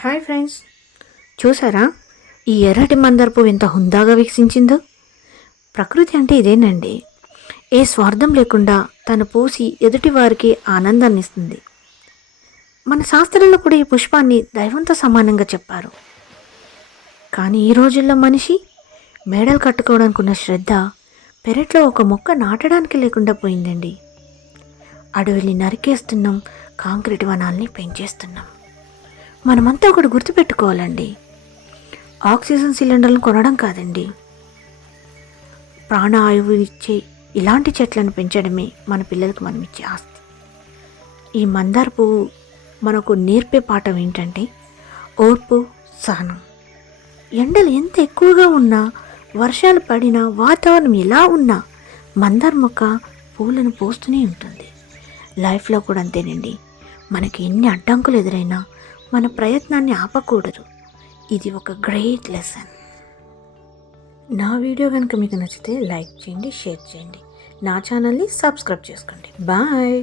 Hi friends, చూసారా ఈ ఎర్రటి మందార పువ్వు ఎంత హుందాగా వికసించిందో. ప్రకృతి అంటే ఇదేనండి. ఏ స్వార్థం లేకుండా తను పూసి ఎదుటి వారికి ఆనందాన్ని ఇస్తుంది. మన శాస్త్రంలో కూడా ఈ పుష్పాన్ని దైవంతో సమానంగా చెప్పారు. కానీ ఈ రోజుల్లో మనిషి మేడలు కట్టుకోవడానికి ఉన్న శ్రద్ధ పెరట్లో ఒక మొక్క నాటడానికి లేకుండా పోయిందండి. అడవిని నరికేస్తున్నాం, కాంక్రీట్ వనాల్ని పెంచేస్తున్నాం. మనమంతా ఒకటి గుర్తుపెట్టుకోవాలండి, ఆక్సిజన్ సిలిండర్లను కొనడం కాదండి, ప్రాణాయువు ఇచ్చే ఇలాంటి చెట్లను పెంచడమే మన పిల్లలకు మనం ఇచ్చే ఆస్తి. ఈ మందార పువ్వు మనకు నేర్పే పాఠం ఏంటంటే ఓర్పు, సహనం. ఎండలు ఎంత ఎక్కువగా ఉన్నా, వర్షాలు పడినా, వాతావరణం ఎలా ఉన్నా మందార మొక్క పూలను పోస్తూనే ఉంటుంది. లైఫ్లో కూడా అంతేనండి. మనకి ఎన్ని అడ్డంకులు ఎదురైనా మన ప్రయత్నాన్ని ఆపకూడదు. ఇది ఒక గ్రేట్ లెసన్. నా వీడియో కనుక మీకు నచ్చితే లైక్ చేయండి, షేర్ చేయండి, నా ఛానల్ని సబ్స్క్రైబ్ చేసుకోండి. బాయ్.